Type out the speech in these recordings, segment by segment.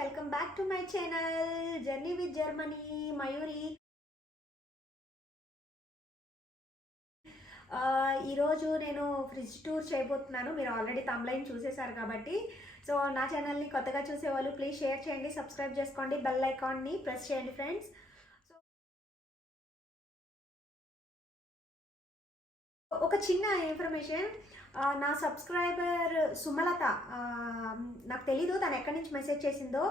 Welcome back to my channel journey with Germany Mayuri. ఈరోజు నేను fridge tour చేయబోతున్నాను. మీరు ఆల్రెడీ తమ్లైన్ చూసేశారు కాబట్టి. సో నా ఛానల్ని కొత్తగా చూసేవాళ్ళు ప్లీజ్ షేర్ చేయండి, సబ్స్క్రైబ్ చేసుకోండి, బెల్ ఐకాన్ని ప్రెస్ చేయండి ఫ్రెండ్స్. ఒక చిన్న ఇన్ఫర్మేషన్, నా సబ్స్క్రైబర్ సుమలత, నాకు తెలీదు తను ఎక్కడి నుంచి మెసేజ్ చేసిందో.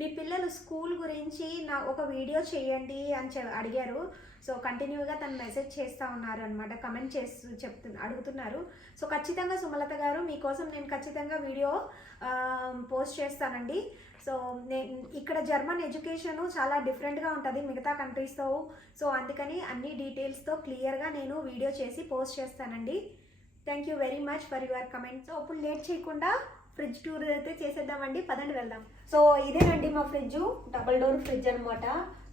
నీ పిల్లలు స్కూల్ గురించి ఒక వీడియో చేయండి అని అడిగారు. సో కంటిన్యూగా తను మెసేజ్ చేస్తూ ఉన్నారు అనమాట, కమెంట్ చేసి అడుగుతున్నారు. సో ఖచ్చితంగా సుమలత గారు మీకోసం నేను ఖచ్చితంగా వీడియో పోస్ట్ చేస్తానండి. సో ఇక్కడ జర్మన్ ఎడ్యుకేషను చాలా డిఫరెంట్గా ఉంటుంది మిగతా కంట్రీస్తో. సో అందుకని అన్ని డీటెయిల్స్తో క్లియర్గా నేను వీడియో చేసి పోస్ట్ చేస్తానండి. Thank you very much for your comments. So ఇప్పుడు లేట్ చేయకుండా ఫ్రిడ్జ్ టూర్ అయితే చేసేద్దామండి, పదండి వెళ్దాం. సో ఇదేనండి మా ఫ్రిడ్జ్, డబుల్ డోర్ ఫ్రిడ్జ్ అనమాట.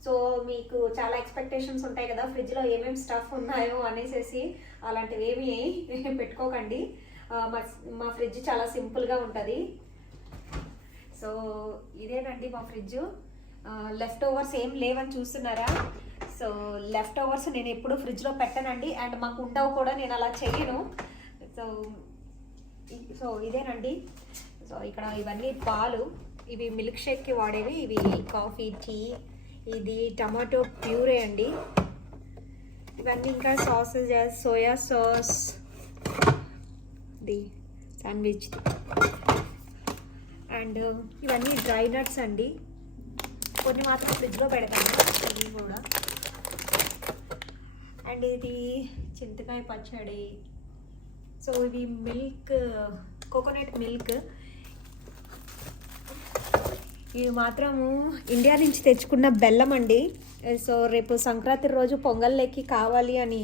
సో మీకు చాలా ఎక్స్పెక్టేషన్స్ ఉంటాయి కదా ఫ్రిడ్జ్లో ఏమేమి స్టఫ్ ఉన్నాయో అనేసి, అలాంటివి ఏమీ పెట్టుకోకండి. మా ఫ్రిడ్జ్ చాలా సింపుల్గా ఉంటుంది. సో ఇదేనండి మా ఫ్రిడ్జ్. లెఫ్ట్ ఓవర్స్ ఏం లేవని చూస్తున్నారా? సో లెఫ్ట్ ఓవర్స్ నేను ఎప్పుడు ఫ్రిడ్జ్లో పెట్టనండి, అండ్ మాకు ఉండవు కూడా, నేను అలా చెయ్యను. సో ఇదేనండి. సో ఇక్కడ ఇవన్నీ పాలు, ఇవి మిల్క్ షేక్కి వాడేవి, ఇవి కాఫీ, టీ, ఇది టమాటో ప్యూరే అండి. ఇవన్నీ ఇంకా sauces, soya sauce, the sandwich, and ఇవన్నీ డ్రై నట్స్ అండి. కొన్ని మాత్రం ఫ్రిడ్జ్లో పెడతాను, ఇవి కూడా. అండ్ ఇది చింతకాయ పచ్చడి. సో ఇవి మిల్క్, కోకోనట్ మిల్క్. ఇవి మాత్రము ఇండియా నుంచి తెచ్చుకున్న బెల్లం అండి. సో రేపు సంక్రాంతి రోజు పొంగల్లోకి కావాలి అని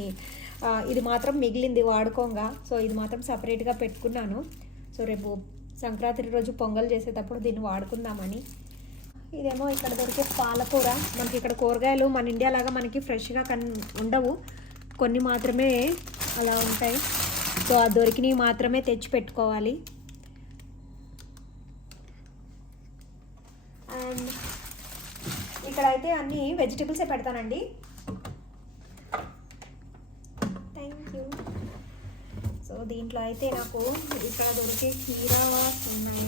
ఇది మాత్రం మిగిలింది వాడుకోగా. సో ఇది మాత్రం సపరేట్గా పెట్టుకున్నాను. సో రేపు సంక్రాంతి రోజు పొంగల్ చేసేటప్పుడు దీన్ని వాడుకుందామని. ఇదేమో ఇక్కడ దొరికే పాలకూర. మనకి ఇక్కడ కూరగాయలు మన ఇండియా లాగా మనకి ఫ్రెష్గా ఉండవు, కొన్ని మాత్రమే అలా ఉంటాయి. సో ఆ దొరికినవి మాత్రమే తెచ్చి పెట్టుకోవాలి. అండ్ ఇక్కడైతే అన్ని వెజిటబుల్సే పెడతానండి. Thank you. సో దీంట్లో అయితే నాకు ఇక్కడ దొరికే కీరా ఉన్నాయి,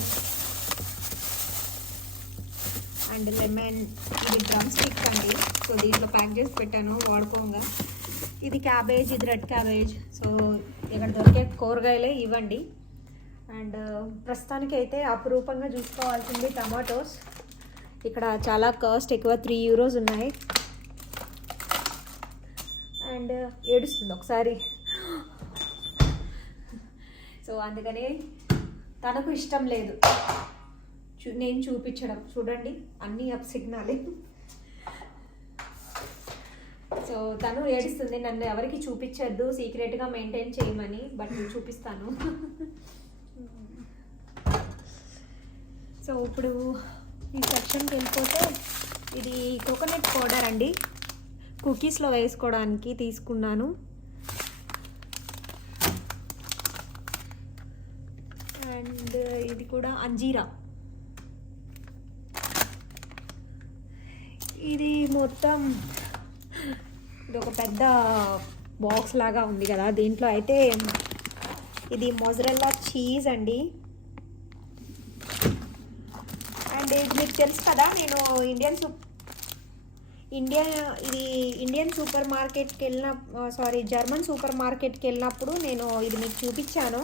అండ్ లెమన్, ఇది డ్రమ్ స్టిక్ అండి. సో దీంట్లో ప్యాక్ చేసి పెట్టాను వాడుకోగా. ఇది క్యాబేజ్, ఇది రెడ్ క్యాబేజ్. సో ఇక్కడ దొరికే కూరగాయలే ఇవ్వండి. అండ్ ప్రస్తుతానికి అయితే అపురూపంగా చూసుకోవాల్సింది టమాటోస్. ఇక్కడ చాలా కాస్ట్ ఎక్కువ, 3 euros ఉన్నాయి. అండ్ ఏడుస్తుంది ఒకసారి. సో అందుకని తనకు ఇష్టం లేదు నేను చూపించడం. చూడండి అన్నీ అప్ సిగ్నాలే. సో తను ఏడుస్తుంది, నన్ను ఎవరికి చూపించద్దు, సీక్రెట్గా మెయింటైన్ చేయమని. బట్ నేను చూపిస్తాను. సో ఇప్పుడు ఈ సెక్షన్కి వెళ్ళిపోతే, ఇది కోకోనట్ పౌడర్ అండి, కుకీస్లో వేసుకోవడానికి తీసుకున్నాను. అండ్ ఇది కూడా అంజీరా. ఇది మొత్తం ఇది ఒక పెద్ద బాక్స్ లాగా ఉంది కదా. దీంట్లో అయితే ఇది మొజరెల్లా చీజ్ అండి. అండ్ ఇది మీకు తెలుసు కదా, నేను ఇండియన్ సూపర్ మార్కెట్కి జర్మన్ సూపర్ మార్కెట్కి వెళ్ళినప్పుడు నేను ఇది మీకు చూపించాను.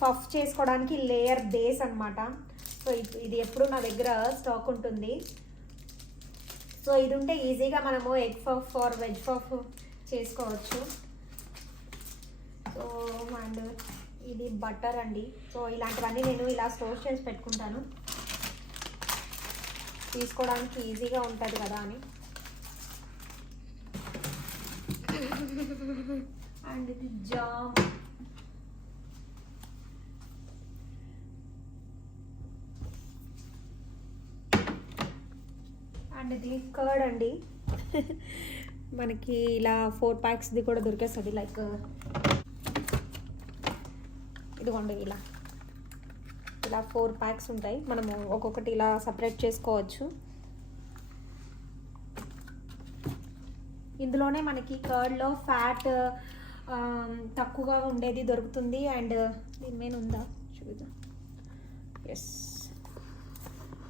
ఫఫ్ చేసుకోవడానికి లేయర్ బేస్ అనమాట. సో ఇది ఎప్పుడు నా దగ్గర స్టాక్ ఉంటుంది. సో ఇది ఉంటే ఈజీగా మనము egg puff or veg puff చేసుకోవచ్చు. సో అండ్ ఇది బటర్ అండి. సో ఇలాంటివన్నీ నేను ఇలా స్టోర్ చేసి పెట్టుకుంటాను, తీసుకోవడానికి ఈజీగా ఉంటుంది కదా అని. అండ్ ఇది జామ్. అండ్ ఇది కర్డ్ అండి. మనకి ఇలా 4 packs కూడా దొరికేస్తుంది. లైక్ ఇదిగోండి ఇలా ఇలా 4 ప్యాక్స్ ఉంటాయి, మనము ఒక్కొక్కటి ఇలా సపరేట్ చేసుకోవచ్చు. ఇందులోనే మనకి కర్డ్లో ఫ్యాట్ తక్కువగా ఉండేది దొరుకుతుంది. అండ్ దీని మీద ఉందా చూద్దాం. ఎస్,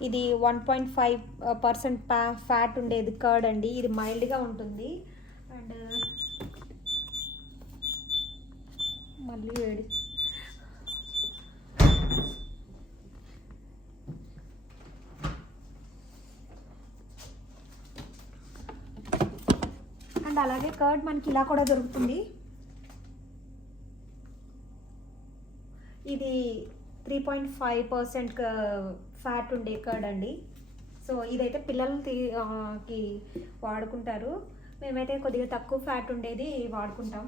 ఇది 1.5% ఫ్యాట్ ఉండేది కర్డ్ అండి. ఇది మైల్డ్గా ఉంటుంది. అండ్ మళ్ళీ వేడి. అండ్ అలాగే కర్డ్ మనకి ఇలా కూడా దొరుకుతుంది. ఇది 3.5% ఫ్యాట్ ఉండే కర్డ్ అండి. సో ఇదైతే పిల్లలకి వాడుకుంటారు. మేమైతే కొద్దిగా తక్కువ ఫ్యాట్ ఉండేది వాడుకుంటాం.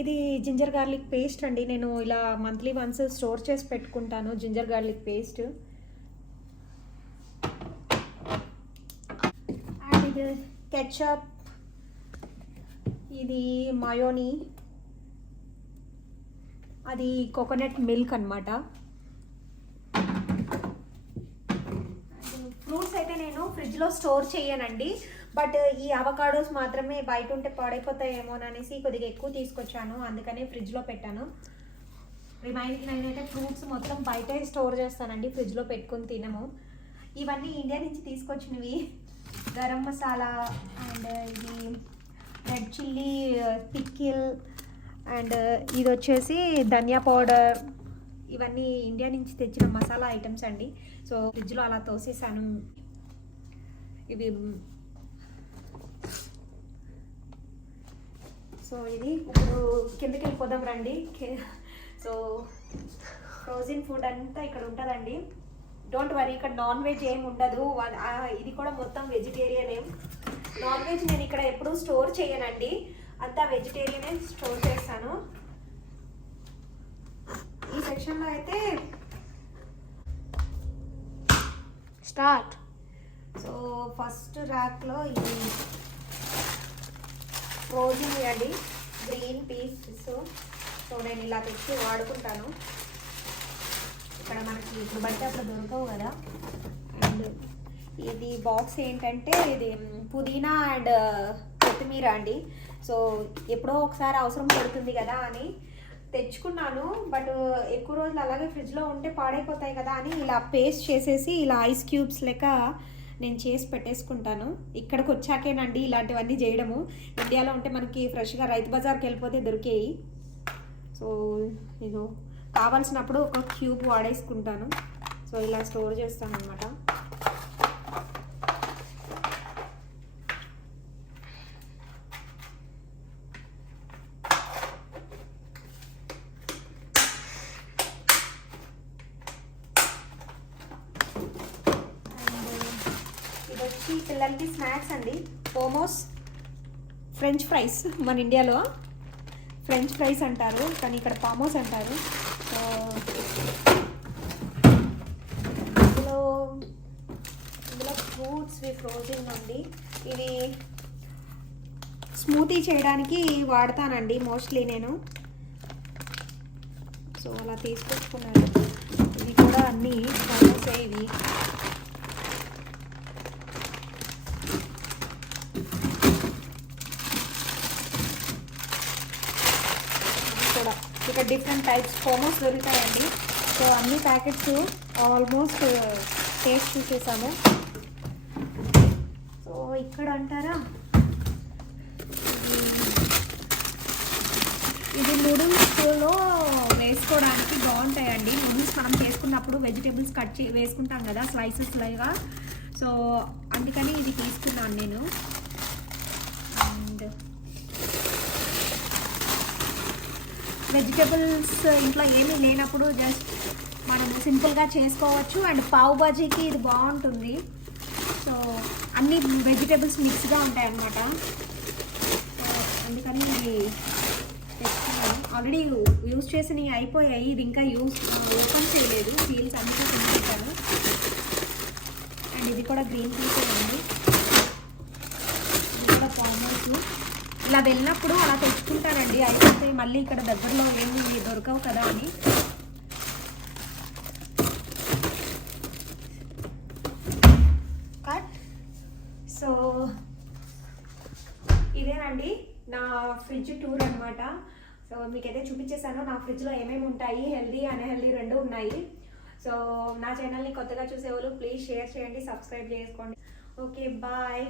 ఇది జింజర్ గార్లిక్ పేస్ట్ అండి. నేను ఇలా మంత్లీ వన్స్ స్టోర్ చేసి పెట్టుకుంటాను జింజర్ గార్లిక్ పేస్ట్. అండ్ ఇది కెచప్, ఇది మయోనీ, అది కోకోనట్ మిల్క్ అనమాట. ఫ్రూట్స్ అయితే నేను ఫ్రిడ్జ్లో స్టోర్ చేయనండి. బట్ ఈ అవకాడోస్ మాత్రమే బయట ఉంటే పాడైపోతాయేమోననేసి కొద్దిగా ఎక్కువ తీసుకొచ్చాను, అందుకనే ఫ్రిడ్జ్లో పెట్టాను. రిమైనింగ్ నేనైతే ఫ్రూట్స్ మొత్తం బయటే స్టోర్ చేస్తానండి, ఫ్రిడ్జ్లో పెట్టుకుని తినము. ఇవన్నీ ఇండియా నుంచి తీసుకొచ్చినవి. గరం మసాలా, అండ్ ఇది రెడ్ చిల్లీ పికిల్, అండ్ ఇది వచ్చేసి ధనియా పౌడర్. ఇవన్నీ ఇండియా నుంచి తెచ్చిన మసాలా ఐటమ్స్ అండి. సో ఫ్రిడ్జ్లో అలా తోసేసాను. ఇవి సో ఇది ఇప్పుడు కిందకి వెళ్ళిపోదాం రండి. సో ఫ్రోజన్ ఫుడ్ అంతా ఇక్కడ ఉంటుందండి. డోంట్ వరీ, ఇక్కడ నాన్ వెజ్ ఏమి ఉండదు. ఇది కూడా మొత్తం వెజిటేరియనే. నాన్ వెజ్ నేను ఇక్కడ ఎప్పుడూ స్టోర్ చేయనండి, అంతా వెజిటేరియనే స్టోర్ చేస్తాను. ఈ సెక్షన్లో అయితే స్టార్ట్. సో ఫస్ట్ ర్యాక్లో ఇది ఫ్రోజన్ అండి, గ్రీన్ పీస్. సో నేను ఇలా తెచ్చి వాడుకుంటాను. ఇక్కడ మనకి ఇప్పుడు బట్టి అప్పుడు దొరకవు కదా. అండ్ ఇది బాక్స్ ఏంటంటే ఇది పుదీనా అండ్ కొత్తిమీర అండి. సో ఎప్పుడో ఒకసారి అవసరం పడుతుంది కదా అని తెచ్చుకున్నాను. బట్ ఎక్కువ రోజులు అలాగే ఫ్రిడ్జ్లో ఉంటే పాడైపోతాయి కదా అని ఇలా పేస్ట్ చేసేసి ఇలా ఐస్ క్యూబ్స్ లెక్క నేను చేసి పెట్టేసుకుంటాను. ఇక్కడికి వచ్చాకేనండి ఇలాంటివన్నీ చేయడము. ఇండియాలో ఉంటే మనకి ఫ్రెష్గా రైతు బజార్కి వెళ్ళిపోతే దొరికేవి. సో నేను కావాల్సినప్పుడు ఒక క్యూబ్ వాడేసుకుంటాను. సో ఇలా స్టోర్ చేస్తాను అనమాట. ఇది వచ్చి పిల్లలకి స్నాక్స్ అండి. Momos, French fries. మన ఇండియాలో ఫ్రెంచ్ ఫ్రైస్ అంటారు, కానీ ఇక్కడ పామోస్ అంటారు. సో ఇందులో ఫ్రూట్స్ ఫ్రోజన్ అండి. ఇవి స్మూతీ చేయడానికి వాడతానండి మోస్ట్లీ నేను. సో అలా తీసుకొచ్చుకున్నాను. ఇవి కూడా అన్నీ పామోసే. ఇవి ఇక్కడ డిఫరెంట్ టైప్స్ మోమోస్ దొరుకుతాయండి. సో అన్ని ప్యాకెట్స్ ఆల్మోస్ట్ టేస్ట్ చూసేసాము. సో ఇక్కడ అంటారా, ఇది నూడిల్స్లో వేసుకోవడానికి బాగుంటాయండి. నూడిల్స్ మనం చేసుకున్నప్పుడు వెజిటేబుల్స్ కట్ వేసుకుంటాం కదా స్లైసెస్ లాగా. సో అందుకని ఇది తీసుకున్నాను నేను. అండ్ వెజిటేబుల్స్ ఇంట్లో ఏమీ లేనప్పుడు జస్ట్ మనం సింపుల్గా చేసుకోవచ్చు. అండ్ పావ్ బాజీకి ఇది బాగుంటుంది. సో అన్ని వెజిటేబుల్స్ మిక్స్గా ఉంటాయి అన్నమాట. సో అందుకని ఇది తెచ్చుకున్నాను. ఆల్రెడీ యూజ్ చేసినవి అయిపోయాయి. ఇది ఇంకా ఓపెన్ చేయలేదు, సీల్స్ అందుకే తింటాను. అండ్ ఇది కూడా గ్రీన్ పీస్ ఉంది. Farm house. ఇలా వెళ్ళినప్పుడు అలా తెచ్చుకుంటానండి, అయిపోతే మళ్ళీ ఇక్కడ దగ్గరలో ఏమి దొరకవు కదా అని. కట్. సో ఇదేనండి నా ఫ్రిడ్జ్ టూర్ అనమాట. సో మీకైతే చూపించేసాను నా ఫ్రిడ్జ్లో ఏమేమి ఉంటాయి, హెల్దీ అన్హెల్దీ రెండు ఉన్నాయి. సో నా ఛానల్ని కొత్తగా చూసేవాళ్ళు ప్లీజ్ షేర్ చేయండి, సబ్స్క్రైబ్ చేసుకోండి. Okay bye.